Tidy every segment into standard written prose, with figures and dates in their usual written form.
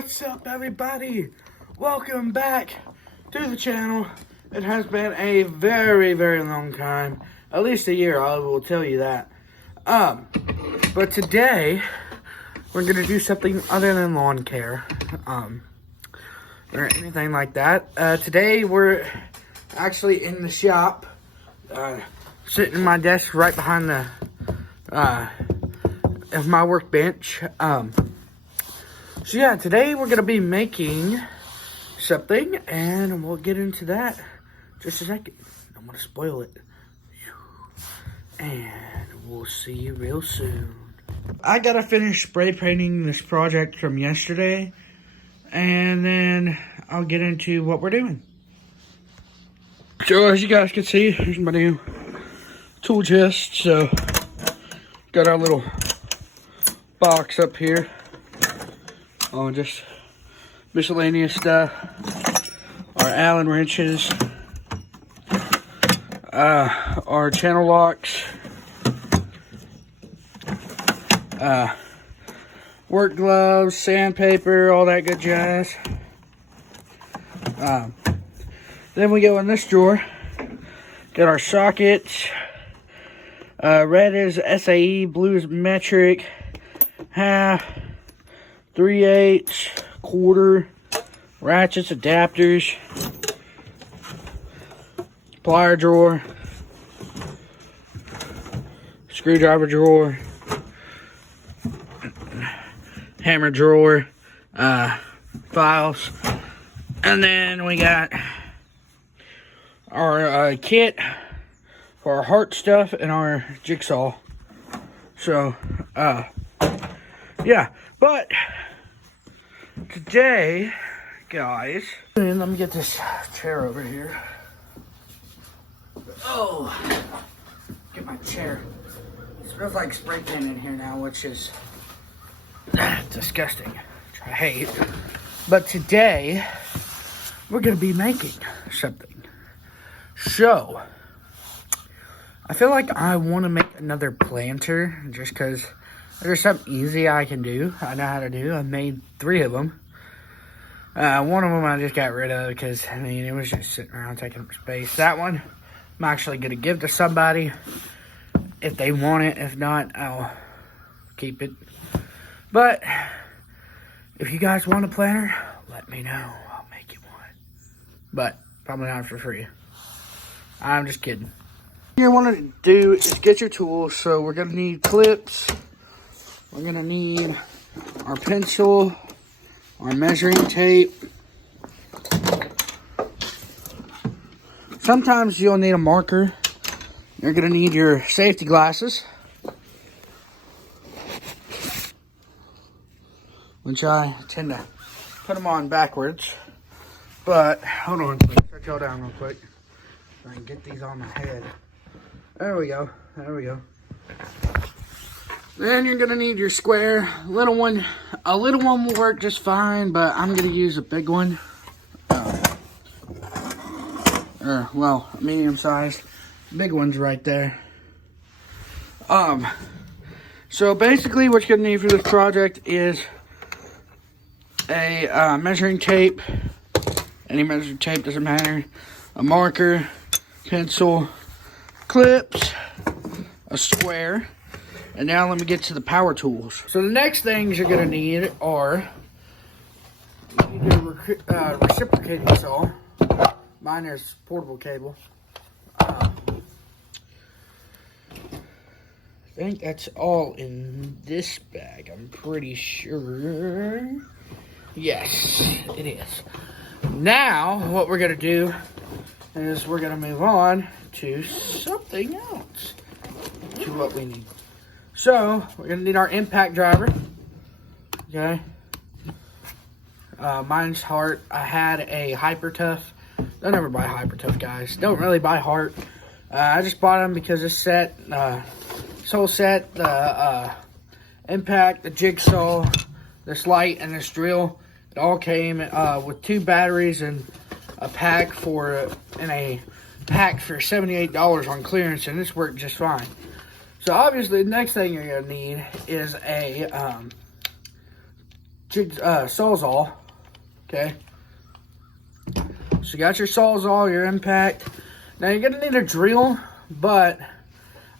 What's up, everybody? Welcome back to the channel. It has been a very, very long time. At least a year, I will tell you that. But today, we're going to do something other than lawn care. Or anything like that. Today, we're actually in the shop. Sitting at my desk right behind the, of my workbench. So yeah, today we're going to be making something, and we'll get into that just a second. I'm going to spoil it. And we'll see you real soon. I got to finish spray painting this project from yesterday, and then I'll get into what we're doing. So as you guys can see, here's my new tool chest. So got our little box up here. Oh, just miscellaneous stuff. Our Allen wrenches. Our channel locks. Work gloves, sandpaper, all that good jazz. Then we go in this drawer. Got our sockets. Red is SAE, blue is metric, half, 3/8, quarter, ratchets, adapters, plier drawer, screwdriver drawer, hammer drawer, files, and then we got our kit for our heart stuff and our jigsaw. So, yeah, but today, guys, and let me get this chair over here. Oh, get my chair. It smells like spray paint in here now, which is disgusting, which I hate. But today, we're gonna be making something. So, I feel like I want to make another planter just because there's something easy I can do. I know how to do. I made 3 of them. One of them I just got rid of because, I mean, it was just sitting around taking up space. That one I'm actually going to give to somebody if they want it. If not, I'll keep it. But if you guys want a planter, let me know. I'll make you one. But probably not for free. I'm just kidding. What you want to do is get your tools. So we're going to need clips. We're going to need our pencil, our measuring tape. Sometimes you'll need a marker. You're going to need your safety glasses, which I tend to put them on backwards. But, hold on, please. Set y'all down real quick so I can get these on my head. There we go. There we go. Then you're going to need your square. A little one will work just fine, but I'm going to use a big one. Well, medium sized. Big one's right there. So basically what you're going to need for this project is a measuring tape. Any measuring tape, doesn't matter. A marker, pencil, clips, a square. And now let me get to the power tools. So the next things you're going to need are a reciprocating saw. Mine is portable cable. I think that's all in this bag. I'm pretty sure. Yes, it is. Now, what we're going to do is we're going to move on to something else. To what we need. So, we're going to need our impact driver. Okay. Mine's Hart. I had a Hyper Tough. Don't ever buy Hyper Tough, guys. Don't really buy Hart. I just bought them because this set, this whole set, the impact, the jigsaw, this light, and this drill, it all came with 2 batteries and a pack for $78 on clearance, and this worked just fine. So obviously the next thing you're going to need is a Sawzall. Okay. So you got your Sawzall, your impact. Now you're gonna need a drill, but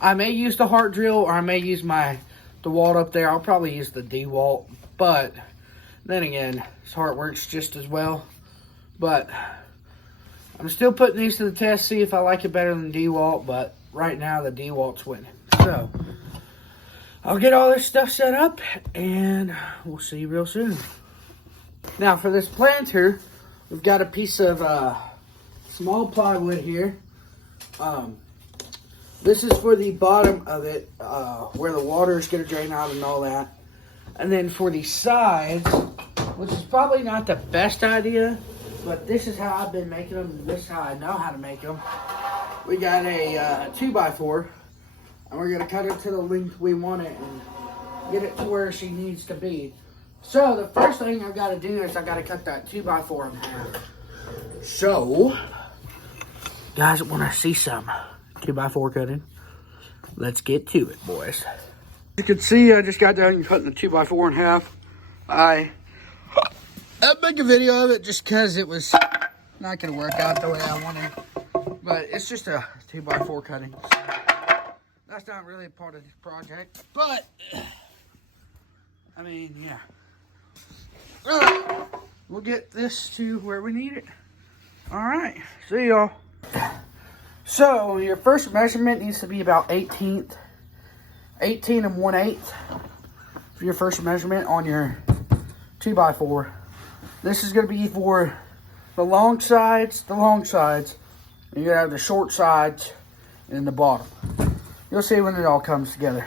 I may use the Hart drill or I may use my DeWalt up there. I'll probably use the DeWalt, but then again, this Hart works just as well. But I'm still putting these to the test, see if I like it better than DeWalt, but right now the DeWalt's winning. So I'll get all this stuff set up and we'll see you real soon. Now for this planter, we've got a piece of small plywood here. This is for the bottom of it, where the water is going to drain out and all that. And then for the sides, which is probably not the best idea, but this is how I've been making them, and this is how I know how to make them. We got a 2x4, and we're going to cut it to the length we want it and get it to where she needs to be. So the first thing I've got to do is I got to cut that 2x4 in half. So, guys want to see some 2x4 cutting? Let's get to it, boys. You can see I just got done cutting the 2x4 in half. I make a video of it just because it was not going to work out the way I wanted. But it's just a 2x4 cutting. That's not really a part of this project. But, I mean, yeah. Alright, we'll get this to where we need it. Alright, see y'all. So, your first measurement needs to be about 18 1/8 for your first measurement on your 2x4. This is going to be for the long sides, and you're going to have the short sides and the bottom. You'll see when it all comes together.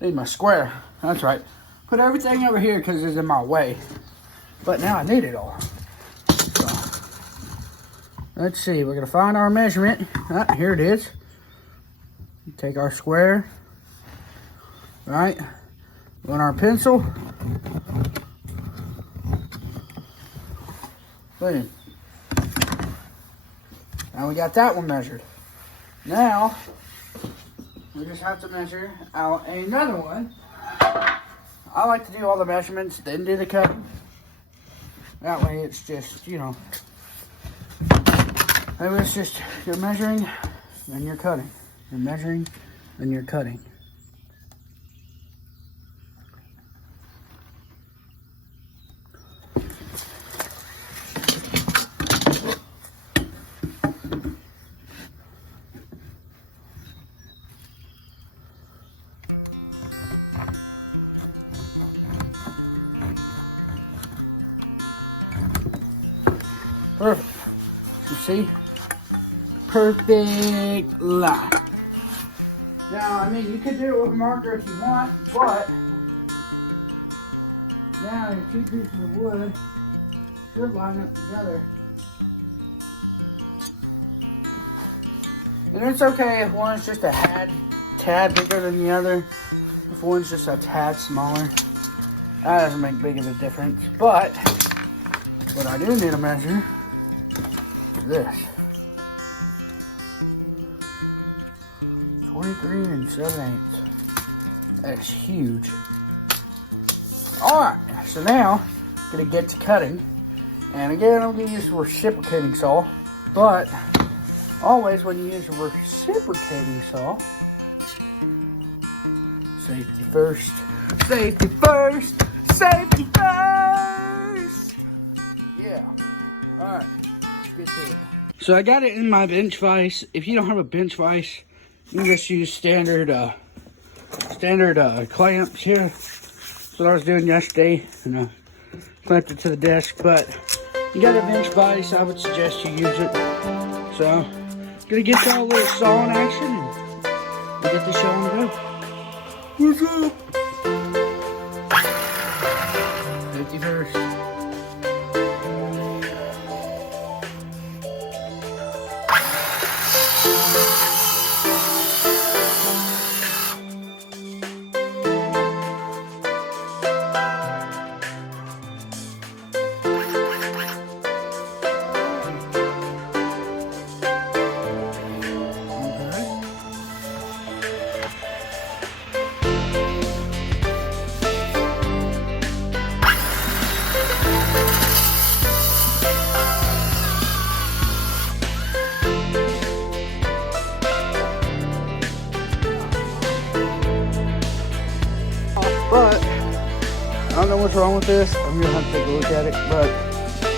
Need my square, that's right. Put everything over here because it's in my way. But now I need it all. So, let's see, we're going to find our measurement. Ah, here it is. Take our square. Right. On our pencil. Boom. Now we got that one measured. Now, we just have to measure out another one. I like to do all the measurements, then do the cutting. That way it's just, you know, that way it's just, you're measuring, then you're cutting. You're measuring, then you're cutting. Perfect. You see? Perfect line. Now, I mean, you could do it with a marker if you want, but now your two pieces of wood should line up together. And it's okay if one's just a tad bigger than the other. If one's just a tad smaller, that doesn't make big of a difference. But what I do need to measure is this. 23 7/8. That's huge. Alright, so now I'm gonna get to cutting. And again, I'm gonna use a reciprocating saw, but always when you use a reciprocating saw, safety first, safety first, safety first. Yeah. Alright, let's get to it. So I got it in my bench vise. If you don't have a bench vise, you can just use standard clamps here. That's what I was doing yesterday, and clamped it to the desk. But you got a bench vise, I would suggest you use it. So, gonna get y'all a little saw in action, and we'll get this show on the go. What's up? 51st. what's wrong with this. I'm gonna have to take a look at it, but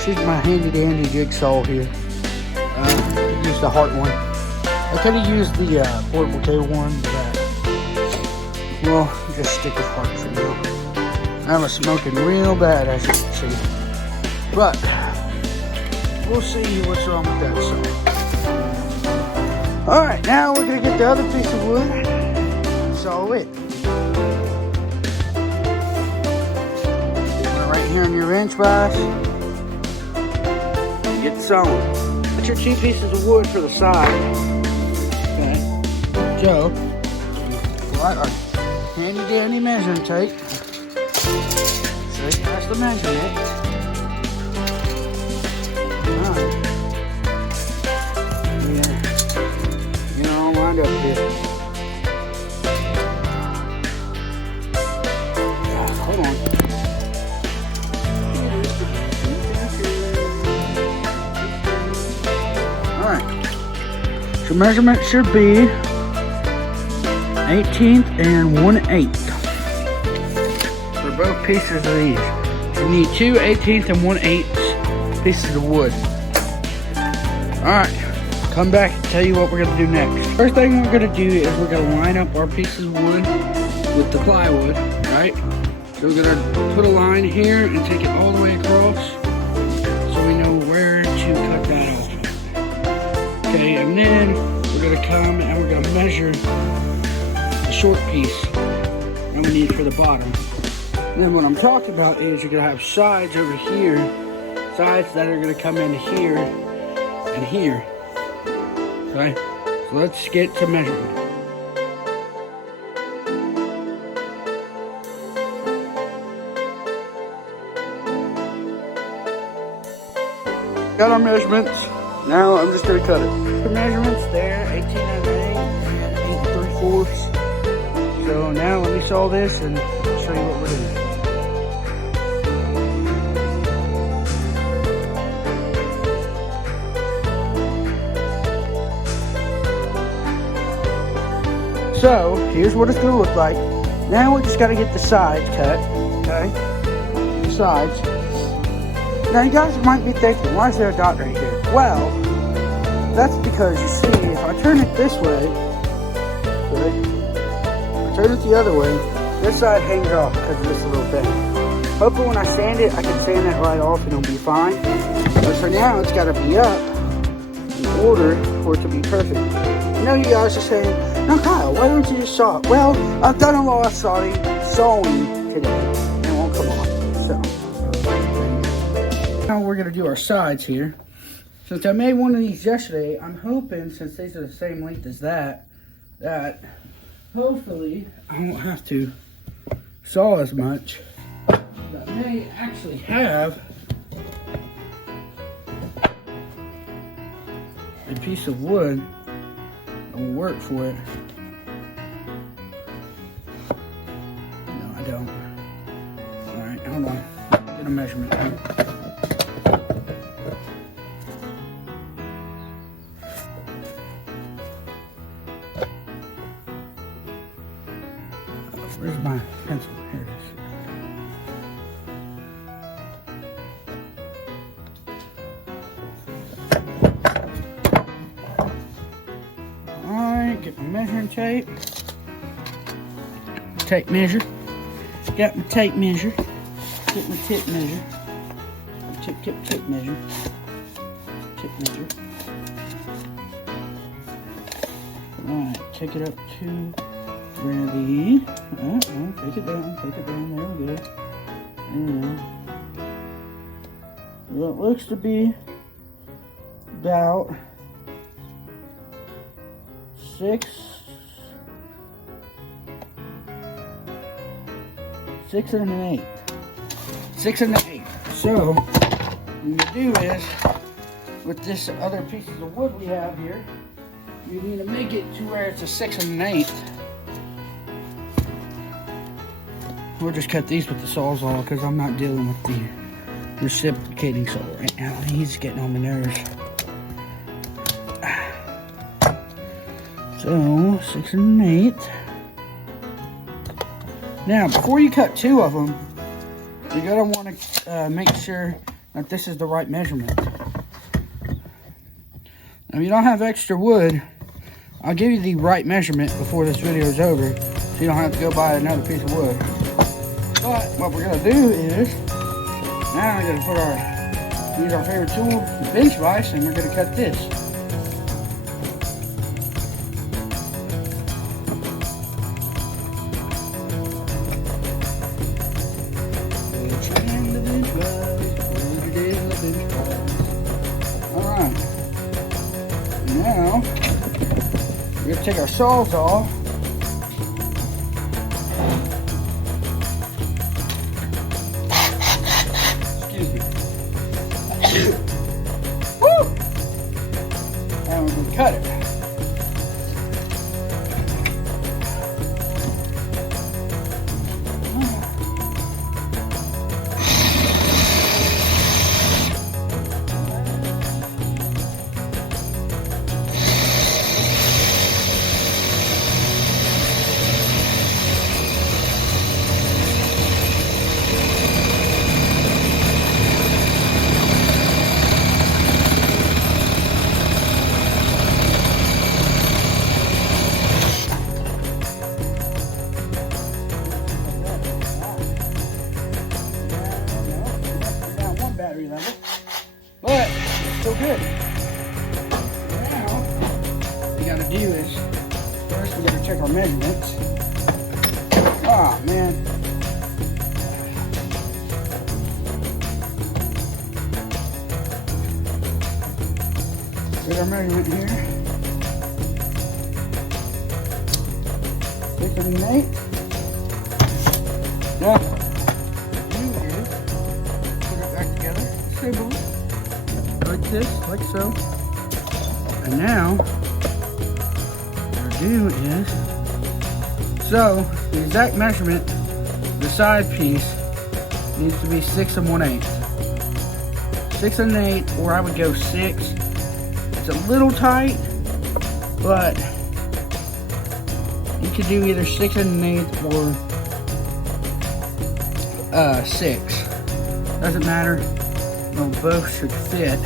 she's my handy dandy jigsaw here. Use the heart one. I could have used the portable table one, but well, just stick with heart for now. I was smoking real bad, as you can see, but we'll see what's wrong with that. So, all right, now we're gonna get the other piece of wood. Saw it. Right here on your wrench vise. Get sewing. Put your 2 pieces of wood for the side. Okay. So, what our handy dandy measuring tape. So that's the measurement. Alright. Yeah. You know, I'll wind up here. Hold on. Alright. So measurement should be 1/18 and 1/8 for both pieces of these. You need 2 1/18 and 1/8 pieces of wood. Alright, come back and tell you what we're going to do next. First thing we're going to do is we're going to line up our pieces of wood with the plywood, right? So we're going to put a line here and take it all the way across so we know where to cut that off. Okay, and then we're going to come and we're going to measure the short piece that we need for the bottom. And then what I'm talking about is you're going to have sides over here, sides that are going to come in here and here. Okay, so let's get to measuring. Got our measurements. Now I'm just going to cut it. The measurements there, 18 and 8 3/4. So now let me saw this and show you what we're doing. So here's what it's going to look like. Now we just got to get the sides cut. Okay, the sides. Now you guys might be thinking, why is there a dot right here? Well, that's because you see, if I turn it this way, okay, I turn it the other way, this side hangs off because of this little thing. Hopefully when I sand it, I can sand that right off and it'll be fine. But for now, it's got to be up in order for it to be perfect. I know you guys are saying, no Kyle, why don't you just saw it? Well, I've done a lot of sawing today and it won't come off. So. Now we're going to do our sides here. Since I made one of these yesterday, I'm hoping, since these are the same length as that hopefully I won't have to saw as much. I may actually have a piece of wood that will work for it. No, I don't. Alright, hold on. Get a measurement here. Where's my pencil? Here it is. Alright, get my measuring tape. Tape measure. Got my tape measure. Get my tip measure. Tip measure. Tip measure. Alright, take it up to where the take it down, there we go. Well, it looks to be about 6 and an 8. 6 and an 8. So what you do is, with this other pieces of wood we have here, you need to make it to where it's a 6 and an 8. We'll just cut these with the Sawzall because I'm not dealing with the reciprocating saw right now. He's getting on my nerves. So, 6 and an 8. Now, before you cut 2 of them, you're gonna want to make sure that this is the right measurement. Now, if you don't have extra wood, I'll give you the right measurement before this video is over, so you don't have to go buy another piece of wood. But what we're gonna do is, now we're gonna use our favorite tool, the bench vise, and we're gonna cut this. Alright. Now, we're gonna take our saws off. Woo! And we're gonna cut it. Battery level, but it's still good. Now, what we gotta do is, first we gotta check our measurements. Ah, man. Here's our measurement here. 6 and 8. Yeah. Like this, like so. And now, what we're doing is, so the exact measurement, the side piece needs to be 6 1/8. 6 1/8, or I would go 6. It's a little tight, but you could do either 6 1/8 or 6. Doesn't matter. No, both should fit.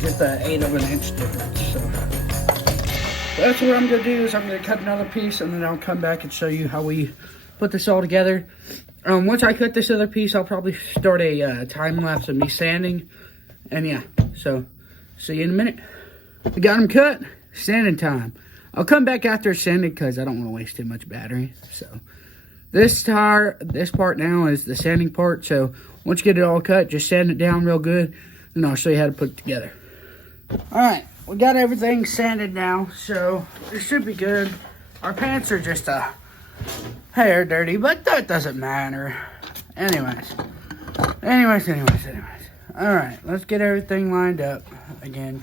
Just an 1/8 of an inch difference. So that's what I'm gonna do. Is I'm gonna cut another piece, and then I'll come back and show you how we put this all together. Once I cut this other piece, I'll probably start a time lapse of me sanding. And yeah, so see you in a minute. We got them cut. Sanding time. I'll come back after it's sanded because I don't want to waste too much battery. So this part now is the sanding part. So once you get it all cut, just sand it down real good, and I'll show you how to put it together. Alright, we got everything sanded now, so it should be good. Our pants are just a hair dirty, but that doesn't matter. Anyways. Alright, let's get everything lined up again.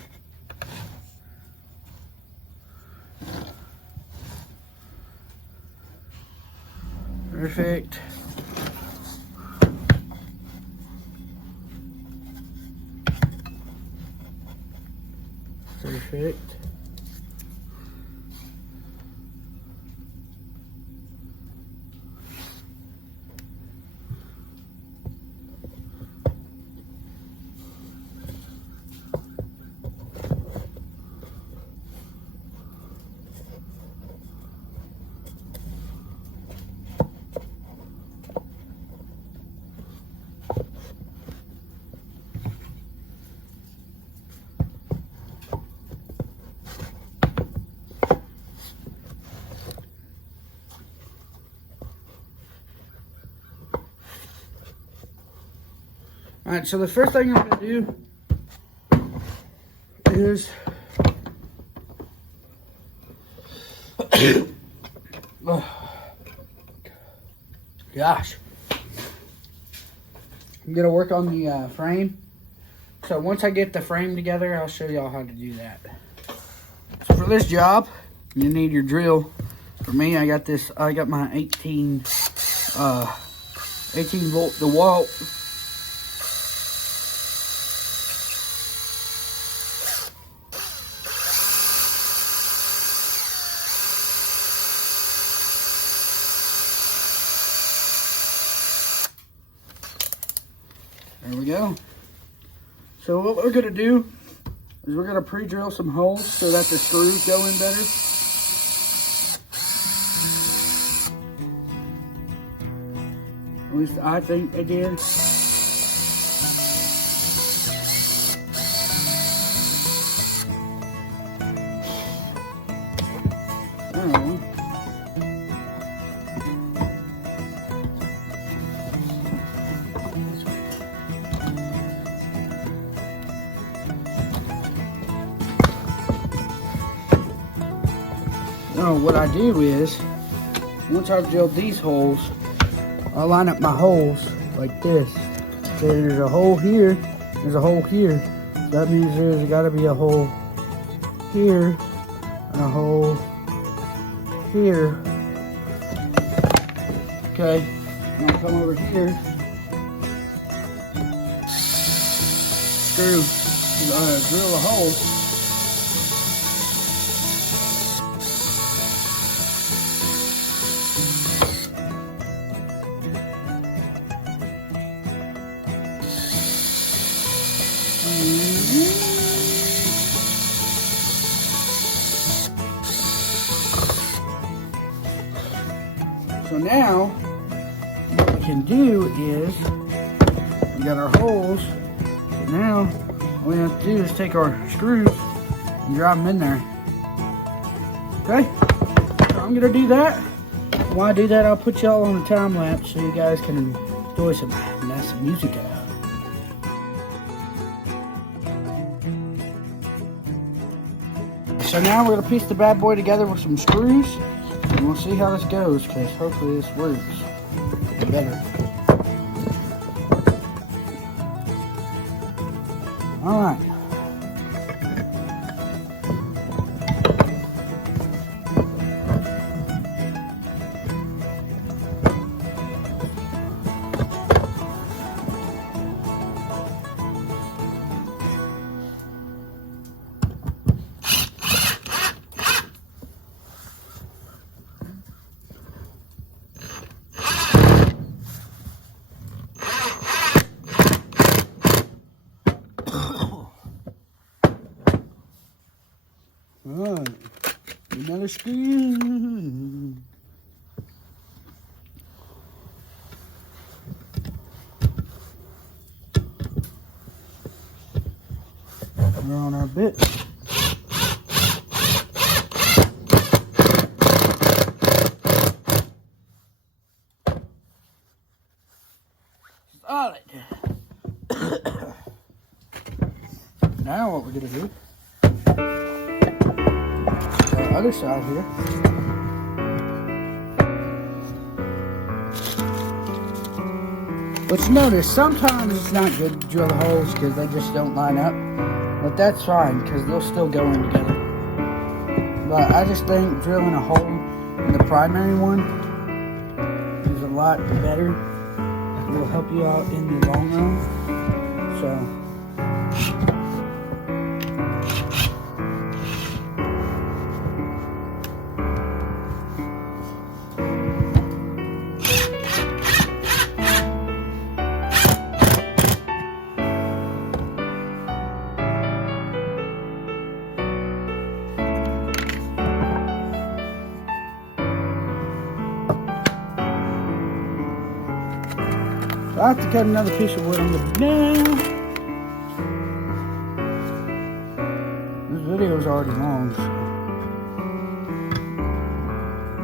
Perfect. Perfect. Alright, so the first thing I'm going to do is gosh. I'm going to work on the frame. So once I get the frame together, I'll show y'all how to do that. So for this job, you need your drill. For me, I got my 18 volt DeWalt. There we go. So what we're gonna do is we're gonna pre-drill some holes so that the screws go in better. At least I think they did. So what I do is, once I've drilled these holes, I line up my holes like this. So there's a hole here, there's a hole here. So that means there's got to be a hole here and a hole here. Okay, now I'll come over here. Drill a hole. So now, what we can do is, we got our holes, so now, all we have to do is take our screws and drive them in there. Okay, so I'm gonna do that. While I do that, I'll put y'all on a time lapse so you guys can enjoy some nice music out. So now we're gonna piece the bad boy together with some screws, and we'll see how this goes, because hopefully this works better. All right. Alright, another screw. We're on our bit. Solid. Now what we're gonna do? Other side here. But you notice sometimes it's not good to drill the holes because they just don't line up. But that's fine because they'll still go in together. But I just think drilling a hole in the primary one is a lot better. It will help you out in the long run. So. I have to cut another piece of wood on the nail. This video is already long, so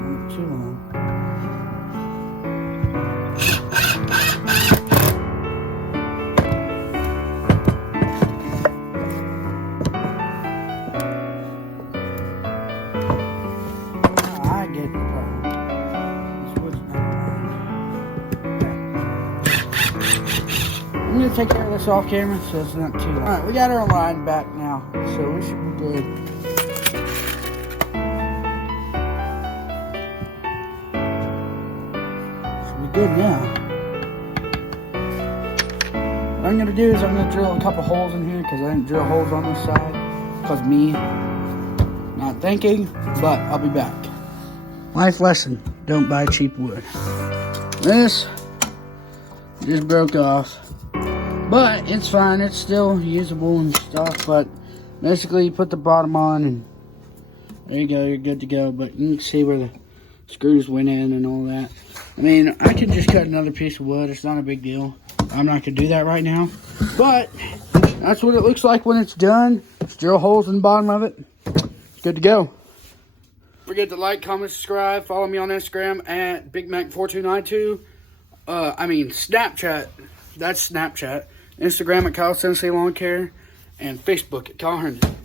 not too long. I get the problem. This wood's not I'm gonna take care of this off camera so it's not too long. Alright, we got our line back now, so we should be good. Should be good now. What I'm gonna do is I'm gonna drill a couple holes in here because I didn't drill holes on this side. Because me not thinking, but I'll be back. Life lesson, don't buy cheap wood. This just broke off. But it's fine. It's still usable and stuff. But basically, you put the bottom on and there you go. You're good to go. But you can see where the screws went in and all that. I mean, I could just cut another piece of wood. It's not a big deal. I'm not going to do that right now. But that's what it looks like when it's done. Just drill holes in the bottom of it. It's good to go. Don't forget to like, comment, subscribe. Follow me on Instagram at BigMac4292. Snapchat. That's Snapchat. Instagram at Kyle Sensei Lawn Care. And Facebook at Kyle Herndon.